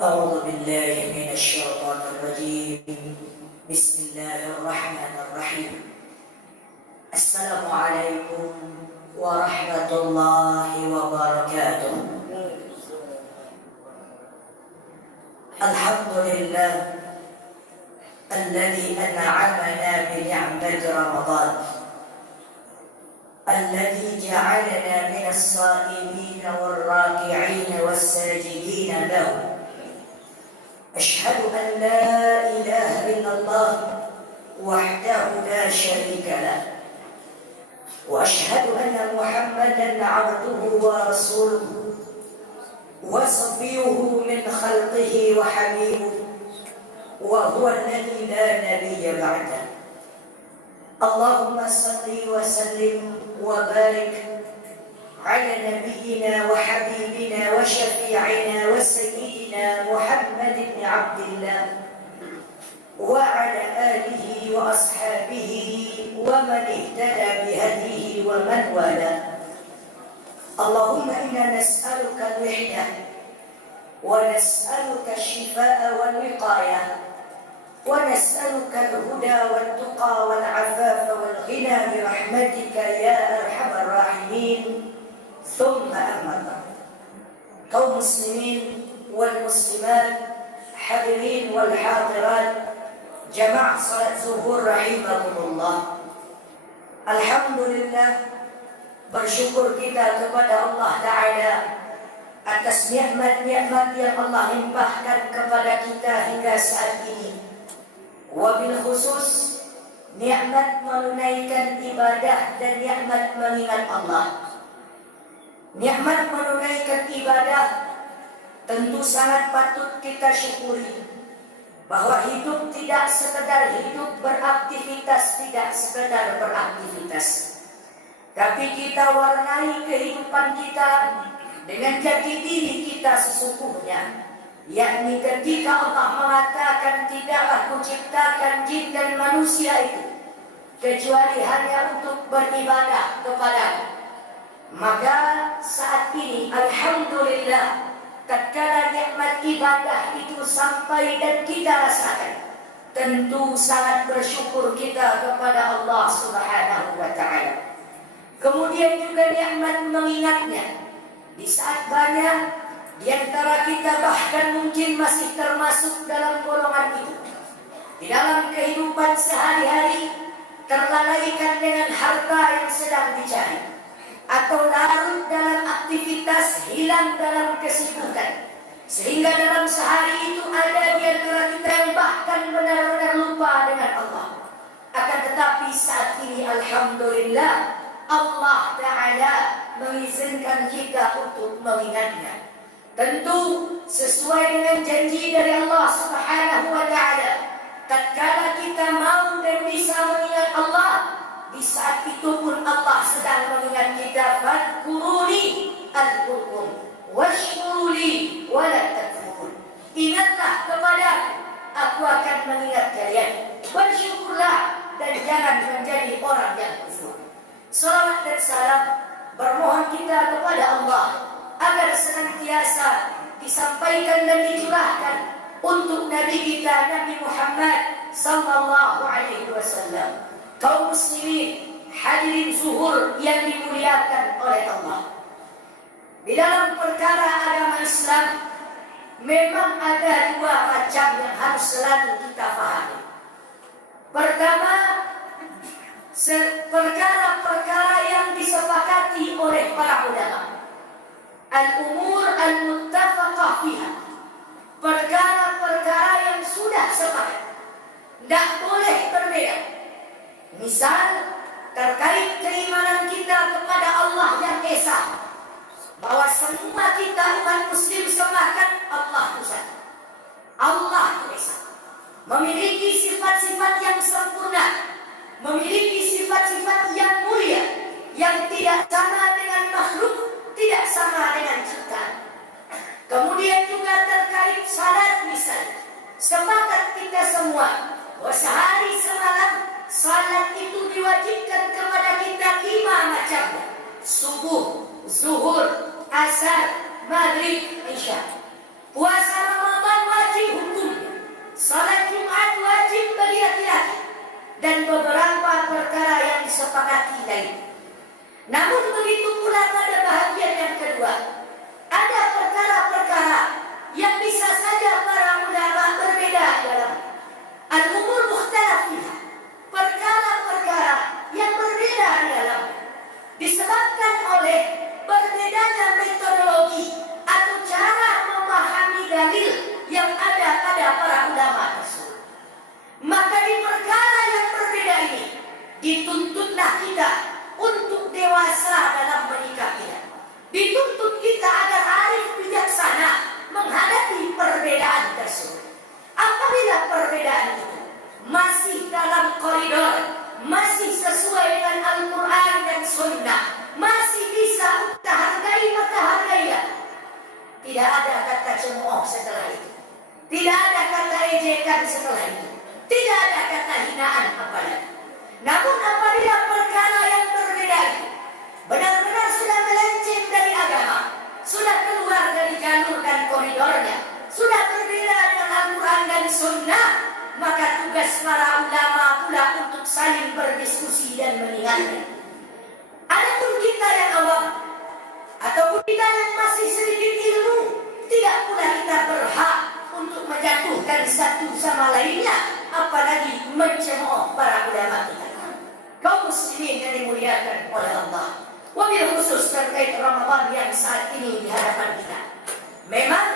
أعوذ بالله من الشيطان الرجيم. بسم الله الرحمن الرحيم. السلام عليكم ورحمة الله وبركاته. الحمد لله الذي أنعمنا بنعمة رمضان، الذي جعلنا من الصائمين والراكعين والساجدين له. أشهد أن لا إله إلا الله وحده لا شريك له، وأشهد أن محمدا عبده ورسوله وصفيه من خلقه وحبيبه، وهو الذي لا نبي بعده. اللهم صل وسلم وبارك على نبينا وحبيبنا وشفيعنا وسيدنا محمد بن عبد الله وعلى آله وأصحابه ومن اهتدى بهديه ومن والاه. اللهم إنا نسألك الوحدة ونسألك الشفاء والوقاية ونسألك الهدى والتقى والعفاف والغنى برحمتك يا أرحم الراحمين. ثم أما بعد. kaum muslimin wal muslimat, hadirin wal hadirat, jamaah salat zuhur rahimakumullah. Alhamdulillah, bersyukur kita kepada Allah Ta'ala atas nikmat-nikmat yang Allah limpahkan kepada kita hingga saat ini. Wabil khusus nikmat menunaikan ibadah dan nikmat mengingat Allah. Nikmat menunaikan ibadah tentu sangat patut kita syukuri, bahwa hidup tidak sekedar hidup beraktivitas, tidak sekedar beraktivitas, tapi kita warnai kehidupan kita dengan jati diri kita sesungguhnya, yakni ketika Allah mengatakan tidaklah kuciptakan jin dan manusia itu kecuali hanya untuk beribadah kepadaku. Maka saat ini alhamdulillah, tatkala nikmat ibadah itu sampai dan kita rasakan, tentu sangat bersyukur kita kepada Allah Subhanahu wa Ta'ala. Kemudian juga nikmat mengingatnya di saat banyak di antara kita bahkan mungkin masih termasuk dalam golongan itu, di dalam kehidupan sehari-hari terlalaikan dengan harta yang sedang dicari, atau larut dalam aktivitas, hilang dalam kesibukan, sehingga dalam sehari itu ada di antara kita yang bahkan benar-benar lupa dengan Allah. Akan tetapi saat ini alhamdulillah, Allah Ta'ala mengizinkan kita untuk mengingatnya. Tentu sesuai dengan janji dari Allah Subhanahu wa Ta'ala, tatkala kita mau dan bisa mengingat Allah, di saat itu pun Allah sedang mengingat kita. Fadkuruni adkurkum washkuruli wala takfurun. Ingatlah kepadaku, aku akan mengingat kalian. Bersyukurlah dan jangan menjadi orang yang kufur. Salawat dan salam bermohon kita kepada Allah agar senantiasa disampaikan dan dicurahkan untuk Nabi kita Nabi Muhammad sallallahu alaihi wasallam. Kaum muslimin, hadirin zuhur yang dimuliakan oleh Allah, di dalam perkara agama Islam memang ada dua macam yang harus selalu kita pahami. Pertama, perkara-perkara yang disepakati oleh para ulama, al-umur al-muttafaqah fiha, perkara-perkara yang sudah sepakat, tidak boleh berbeda. Misal terkait keimanan kita kepada Allah yang esa, bahwa semua kita umat muslim sepakat Allah itu satu, Allah itu esa, memiliki sifat-sifat yang sempurna, memiliki sifat-sifat yang mulia, yang tidak sama dengan makhluk, tidak sama dengan ciptaan. Kemudian juga terkait salat misal, sepakat kita semua bahwa sehari semalam salat itu diwajibkan kepada kita 5 macamnya: subuh, zuhur, asar, maghrib, isya. Puasa Ramadan koridor, masih sesuai dengan Al-Quran dan Sunnah, masih bisa kita hargai, maka hargailah. Tidak ada kata cemooh setelah itu, tidak ada kata ejekan setelah itu, tidak ada kata hinaan apalagi. Namun apabila perkara yang berbeda itu benar-benar sudah melenceng dari agama, sudah keluar dari jalur dan koridornya, sudah berbeda dengan Al-Quran dan Sunnah, maka tugas para ulama pula untuk saling berdiskusi dan mengingatkan. Adapun kita yang awam, ataupun kita yang masih sedikit ilmu, tidak pula kita berhak untuk menjatuhkan satu sama lainnya, apalagi mencemooh para ulama kita. Kaum muslimin yang dimuliakan oleh Allah, wabil khusus terkait Ramadan yang saat ini di hadapan kita, memang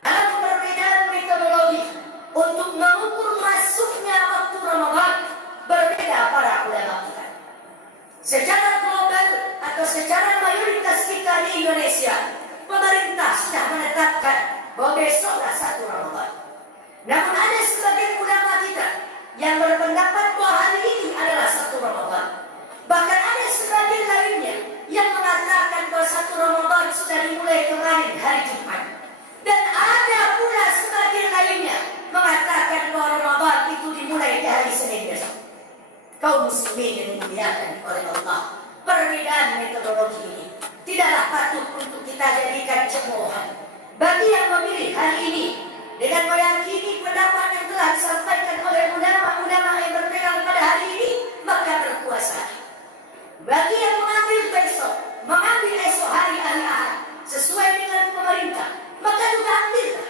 dalam perbedaan metodologi untuk mengukur masuknya waktu Ramadan berbeda para ulama kita. Secara global atau secara mayoritas kita di Indonesia, pemerintah sudah menetapkan bahwa besoklah 1 Ramadan. Namun ada sebagian ulama kita yang berpendapat bahwa hari ini adalah 1 Ramadan. Bahkan ada sebagian lainnya yang mengatakan bahwa 1 Ramadan sudah dimulai kemarin hari Jumat. Dan ada pula sebagian lainnya mengatakan bahwa Ramadan itu dimulai di hari Senin besok. Kaum muslimin yang dimuliakan oleh Allah, perbedaan metodologi ini tidaklah patut untuk kita jadikan cemoohan. Bagi yang memilih hari ini dengan meyakini pendapat yang telah disampaikan oleh ulama-ulama yang berpegang pada hari ini, maka berpuasa. Bagi yang mengambil esok hari Ahad sesuai dengan pemerintah, maka juga ambillah.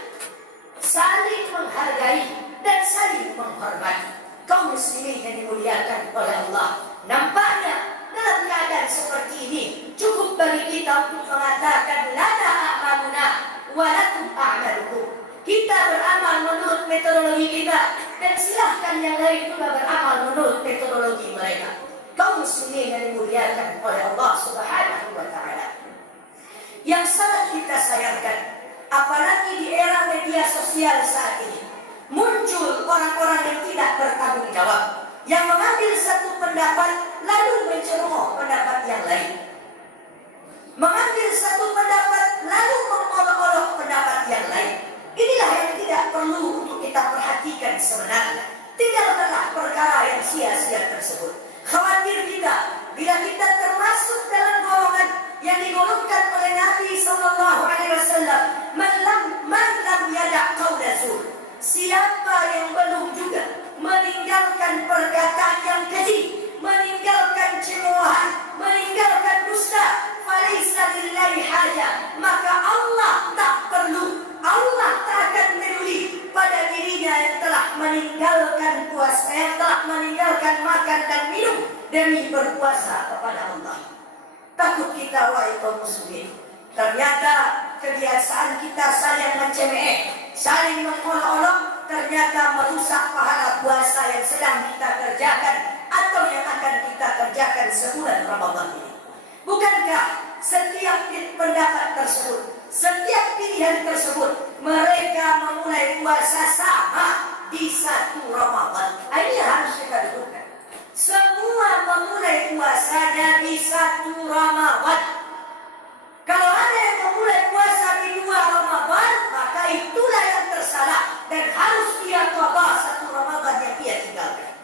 Saling menghargai dan saling menghormati. Kaum muslimin yang dimuliakan oleh Allah, nampaknya dalam keadaan seperti ini cukup bagi kita untuk mengatakan lana a'maluna wa lakum a'malukum. Kita beramal menurut metodologi kita, dan silahkan yang lain juga beramal menurut metodologi mereka. Kaum muslimin yang dimuliakan oleh Allah Subhanahu wa ta'ala, yang sangat kita sayangkan, apalagi di era media sosial saat ini, muncul orang-orang yang tidak bertanggung jawab, yang mengambil satu pendapat lalu mencemooh pendapat yang lain, mengambil satu pendapat lalu mengolok-olok pendapat yang lain. Inilah yang tidak perlu untuk kita perhatikan sebenarnya. Tidaklah perkara yang sia-sia tersebut. Khawatir kita bila kita termasuk dalam golongan yang digolongkan oleh Nabi Sallallahu Alaihi Wasallam, man lam yada' qaula zur. Siapa yang belum juga meninggalkan perkataan yang keji, meninggalkan cemoohan, meninggalkan dusta, falaisa lillahi haja, maka Allah tak perlu, Allah tak akan peduli pada dirinya yang telah meninggalkan puasa, yang telah meninggalkan makan dan minum demi berpuasa kepada Allah. Takut kita wahai kaum muslimin, ternyata kebiasaan kita saling mencemooh, saling mengolok-olok, ternyata merusak pahala puasa yang sedang kita kerjakan atau yang akan kita kerjakan sebulan Ramadan ini. Bukankah setiap pendapat tersebut, setiap pilihan tersebut, mereka memulai puasa sama di 1 Ramadan? Ini harus kita dudukkan. Semua memulai puasanya di 1 Ramadan. Kalau ada yang memulai puasa di 2 Ramadan, maka itulah yang tersalah dan harus dia qada 1 Ramadan yang dia tinggalkan.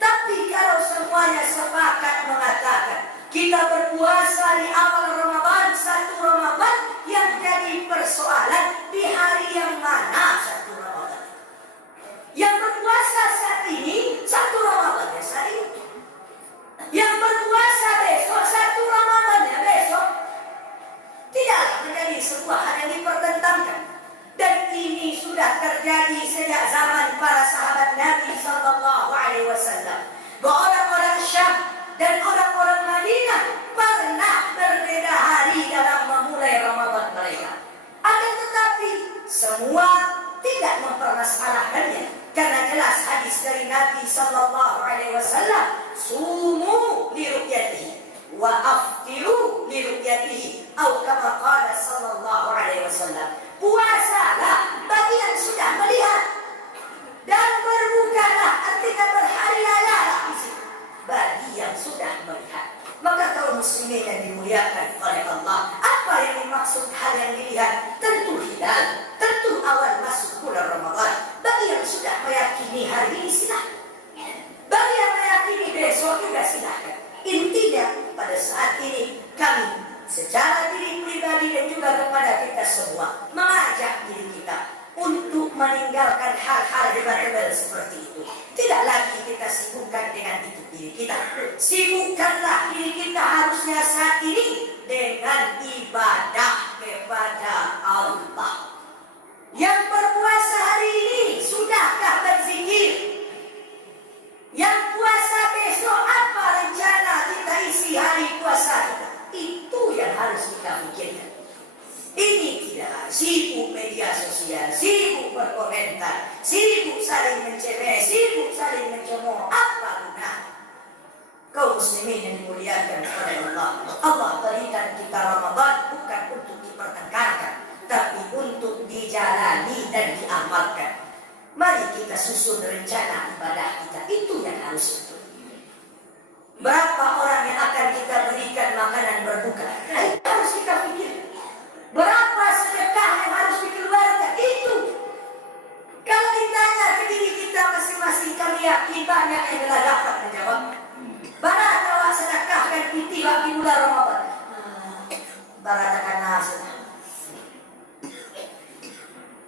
Tapi kalau semuanya sepakat mengatakan kita berpuasa di awal Ramadan, 1 Ramadan, yang jadi persoalan di hari yang mana 1 Ramadan. Yang berpuasa saat ini 1 Ramadan ya saat ini. Yang berpuasa besok 1 Ramadan ya besok. Tidaklah menjadi sebuah hal yang dipertentangkan. Dan ini sudah terjadi sejak zaman para sahabat Nabi Sallallahu Alaihi Wasallam. Bahwa orang-orang Syam dan orang-orang Madinah pernah berbeda hari dalam memulai Ramadan mereka. Akan tetapi semua tidak mempermasalahkannya, karena jelas hadis dari Nabi Sallallahu Alaihi Wasallam, sumu li ru'yatihi wa aftiru li ru'yatihi, atau kama qala Sallallahu Alaihi Wasallam. Puasalah bagi yang sudah melihat dan berbukalah, artinya berhari-harilah di muslimin yang dimuliakan oleh Allah, apa yang dimaksud hal yang dilihat? Tentu hilal, tentu awal masuk bulan Ramadan. Bagi yang sudah meyakini hari ini silahkan, bagi yang meyakini besok juga silahkan. Intinya pada saat ini kami secara diri pribadi dan juga kepada kita semua mengajak diri kita untuk meninggalkan hal-hal debatable seperti itu. Tidak lagi kita sibukkan dengan itu diri kita. Sibukkanlah diri kita harusnya saat ini dengan ibadah kepada Allah. Yang berpuasa hari ini, sudahkah berzikir? Yang puasa besok, apa rencana kita isi hari puasa kita? Itu yang harus kita pikirkan. Ini tidak sibuk media sosial, sibuk berkomentar, sibuk saling mencemeh, sibuk saling mencemooh. Apa guna? Kaum muslimin yang dimuliakan oleh Allah, Allah berikan kita Ramadan bukan untuk dipertengkarkan, tapi untuk dijalani dan diamalkan. Mari kita susun rencana ibadah kita, itu yang harus betul. Berapa orang yang akan kita berikan makanan berbuka? Itu harus kita pikirkan. Berapa sedekah yang harus dikeluarkan? Itu. Kalau ditanya ke diri kita masing-masing, kami yakin banyak yang telah dapat menjawab. Berapa awak sedekahkan di bulan Ramadan? Baratakan nasihat.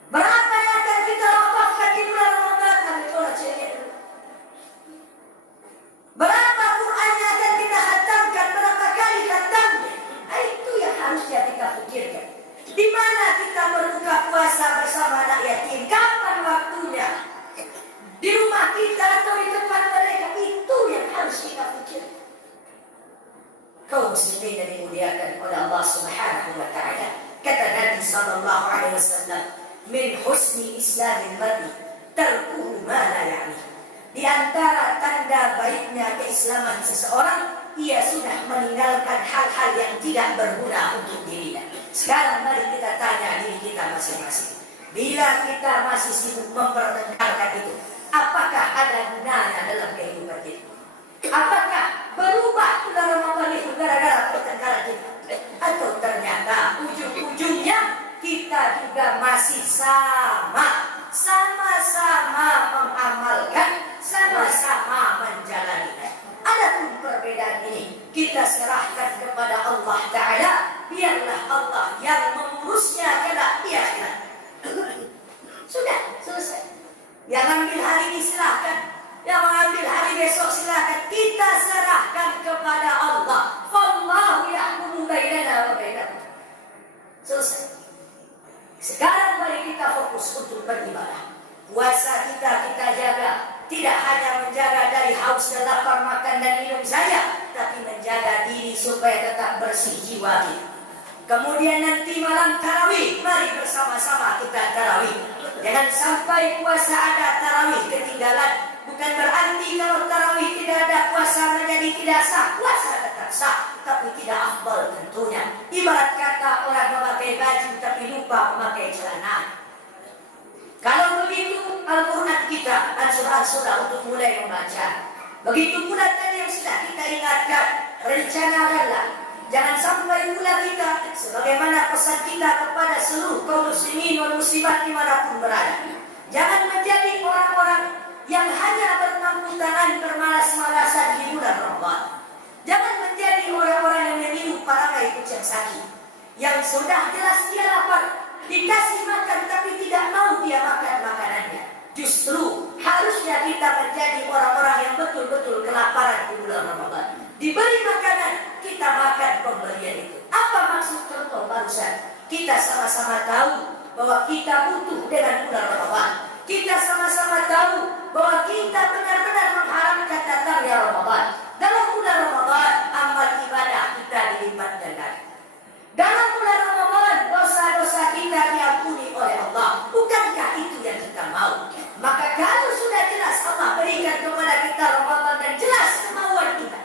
Berapa yang akan kita wakafkan di bulan Ramadan? Kami tolak ceknya dulu. Berapa Quran yang akan kita khatamkan? Berapa kali khatamnya? Itu yang harusnya kita pikirkan. Di mana kita berbuka puasa bersama anak yatim? Kapan waktunya? Di rumah kita atau di tempat mereka? Itu yang harus kita pikirkan. Kaum muslimin yang dimuliakan oleh Allah Subhanahu wa taala. Kata Nabi sallallahu alaihi wasallam, "Min husni islamil mar'i tarkuhu ma la ya'ni." Di antara tanda baiknya keislaman seseorang, ia sudah meninggalkan hal-hal yang tidak berguna untuk dirinya. Sekarang mari kita tanya diri kita masing-masing. Bila kita masih sibuk mempertengkarkan itu, apakah ada gunanya dalam kehidupan kita? Apakah berubah bulan Ramadan itu gara-gara pertengkaran kita? Atau ternyata ujung-ujungnya kita juga masih sama-sama mengamalkan, sama-sama menjalani. Adapun perbedaan ini kita serahkan kepada Allah Ta'ala. Biarlah Allah yang mengurusnya kelak di akhirat. Sudah, selesai. Yang ambil hari ini silahkan, yang mengambil hari besok silahkan. Kita serahkan kepada Allah. Wallahu yahkumu bainana wa bainakum. Selesai. Sekarang mari kita fokus untuk beribadah. Puasa kita jaga. Tidak hanya menjaga dari haus dan lapar makan dan minum saja, tapi menjaga diri supaya tetap bersih jiwa kita. Kemudian nanti malam tarawih, mari bersama-sama kita tarawih. Jangan sampai puasa ada tarawih ketinggalan. Bukan berarti kalau tarawih tidak ada puasa menjadi tidak sah. Puasa tetap sah, tapi tidak afdal tentunya. Ibarat kata orang memakai baju tapi lupa memakai celana. Kalau begitu Al-Quran kita ansur-ansur untuk mulai membaca. Begitu pula tadi yang sudah kita ingatkan, rencanakanlah. Jangan sampai pula kita, sebagaimana pesan kita kepada seluruh kaum muslimin dan muslimat dimanapun berada. Jangan menjadi orang-orang yang hanya berpangku tangan bermalas-malasan di bulan Ramadan. Jangan menjadi orang-orang yang meniru para kucing sakit, yang sudah jelas dia lapar, dikasih makan tapi tidak mau dia makan makanannya. Justru harusnya kita menjadi orang-orang yang betul-betul kelaparan di bulan Ramadan. Diberi makanan, kita makan pemberian itu. Apa maksud contoh barusan? Kita sama-sama tahu bahwa kita butuh dengan bulan Ramadan. Kita sama-sama tahu bahwa kita benar-benar mengharapkan datangnya Ramadan. Dalam bulan Ramadan, amal ibadah kita dilipat gandakan. Dalam bulan Ramadan, dosa-dosa kita diampuni oleh Allah. Bukankah itu yang kita mau? Maka kalau sudah jelas Allah berikan kepada kita Ramadan dan jelas kemauan kita,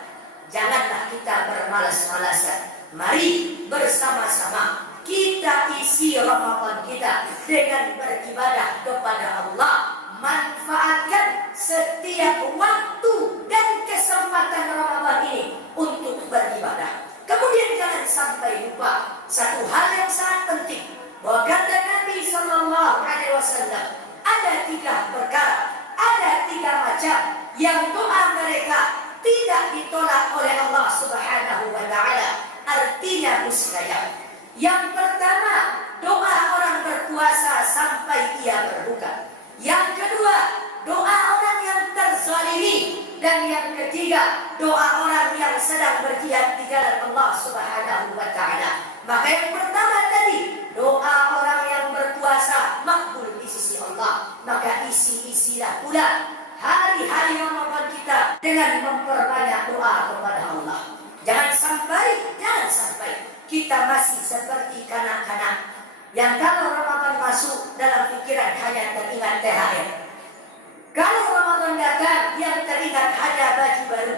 janganlah kita bermalas-malasan. Mari bersama-sama kita isi Ramadan kita dengan beribadah kepada Allah. Manfaatkan setiap waktu dan kesempatan Ramadan ini untuk beribadah. Kemudian jangan sampai lupa satu hal yang sangat penting, bahwa kata Nabi Sallallahu Alaihi Wasallam ada 3 perkara, ada 3 macam yang doa mereka tidak ditolak oleh Allah Subhanahu Wa Taala. Artinya mustajab. Yang pertama, doa orang berpuasa sampai ia berbuka. Yang kedua, doa orang yang terzalimi. Dan yang ketiga, doa orang yang sedang berjihad di jalan Allah Subhanahu Wa Taala. Maka yang pertama tadi, doa orang yang berpuasa makbul di sisi Allah. Maka isi-isilah pula hari-hari Ramadan kita dengan memperbanyak doa kepada Allah. Jangan sampai kita masih seperti kanak-kanak yang kalau Ramadan masuk dalam pikiran hanya teringat THR. Kalau Ramadan datang yang teringat hanya baju baru.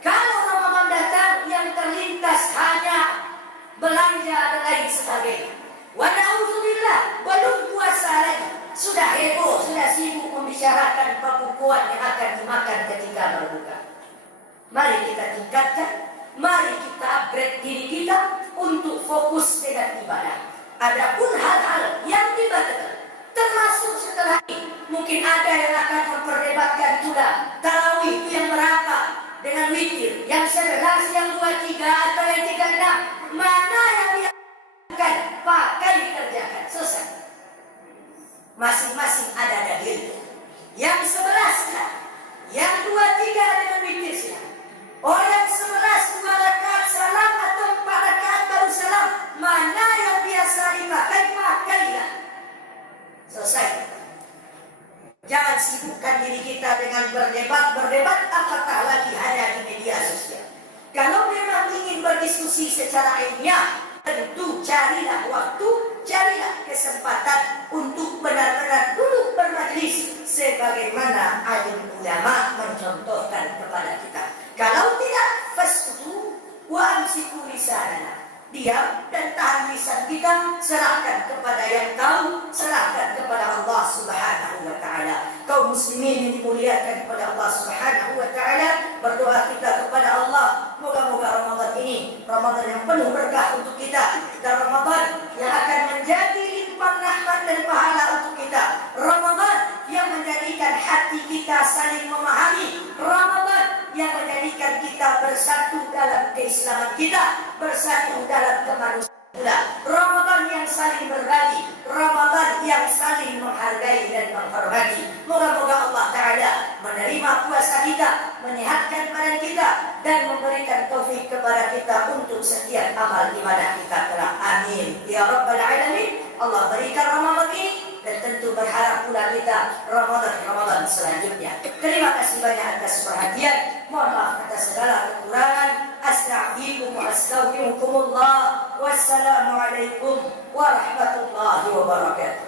Kalau Ramadan datang yang terlintas hanya belanja dan lain sebagainya. Wa na'udzubillah, belum puasa lagi sudah heboh, sudah sibuk membicarakan pembukuan yang akan dimakan ketika berbuka. Mari kita tingkatkan, mari kita upgrade diri kita untuk fokus dengan ibadah. Adapun hal-hal yang dibatalkan, termasuk setelah ini, mungkin ada yang akan memperdebatkan pula tarawih itu yang berapa dengan witir, yang 11, yang 23 atau yang 36, mana yang dilakukan, pakai dikerjakan, selesai. Masing-masing ada dalilnya. Yang 11 kan, yang 23 dengan witir silah. Oh yang 11 2 rakaat salam atau 4 rakaat baru salam, mana yang biasa dipakai, pakailah. Selesai. Jangan sibukkan diri kita dengan berdebat apatah lagi hanya di media sosial. Kalau memang ingin berdiskusi secara ilmiah, tentu carilah waktu, carilah kesempatan untuk benar-benar duduk bermajlis sebagaimana alim ulama mencontohkan kepada kita. Kalau tidak, fasqutu wa amsiku lisanana. Diam dan tahan lisan kita, serahkan kepada yang tahu, serahkan kepada Allah Subhanahu Wa Taala. Kaum muslimin yang dimuliakan kepada Allah Subhanahu Wa Taala, berdoa kita kepada Allah, moga-moga Ramadan ini Ramadan yang penuh berkah untuk kita, dan Ramadan yang akan menjadi limpahan rahmat dan pahala untuk kita, Ramadan yang menjadikan hati kita saling memahami, Ramadan yang menjadikan kita bersatu dalam keislaman kita, bersatu dalam kemanusiaan kita, Ramadan yang saling berbagi, Ramadan yang saling menghargai dan menghormati. Moga-moga Allah Ta'ala menerima puasa kita, menyehatkan badan kita, dan memberikan taufik kepada kita untuk setiap amal ibadah kita kelak. Amin ya Rabbal Alamin. Allah berikan Ramadan ini, dan tentu berharap pula kita Ramadan selanjutnya. Terima kasih banyak atas perhatian. Mohon maaf atas segala kekurangan. Astaghfirukum wa astaghfirukumullah. Wassalamualaikum warahmatullahi wabarakatuh.